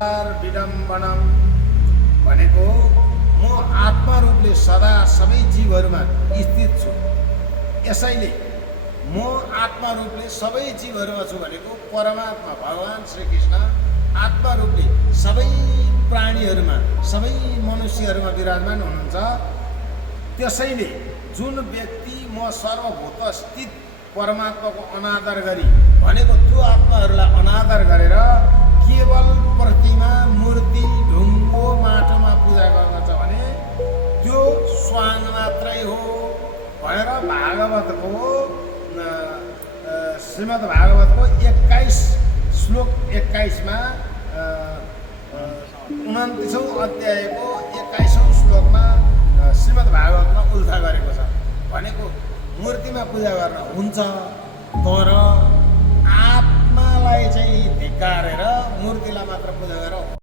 विडम्बनम भनेको म आत्मा रूपले सदा सबै जीवहरूमा स्थित छु। यसैले म आत्मा रूपले सबै जीवहरूमा छु भनेको परमात्मा भगवान श्रीकृष्ण आत्मा रूपले सबै प्राणीहरूमा सबै मनुष्यहरूमा विराजमान हुनुहुन्छ। त्यसैले जुन व्यक्ति म सर्वभूत स्थित परमात्माको अनादर गरी भनेको त्यो आत्माहरूलाई अनादर गरेर केवल प्रतिमा मूर्ति ढुङ्गो माटोमा पूजा गर्दछ भने त्यो स्वाङ मात्रै हो भनेर भागवतको श्रीमद् भागवतको 21 श्लोक 21मा 29औं अध्यायको 21औं श्लोकमा श्रीमद् भागवतमा उल्था गरेको छ। भनेको मूर्तिमा पूजा गर्न हुन्छ तर आत्मालाई चाहिँ धिक्कारेर मूर्तिलाई मात्र पूजा गरेर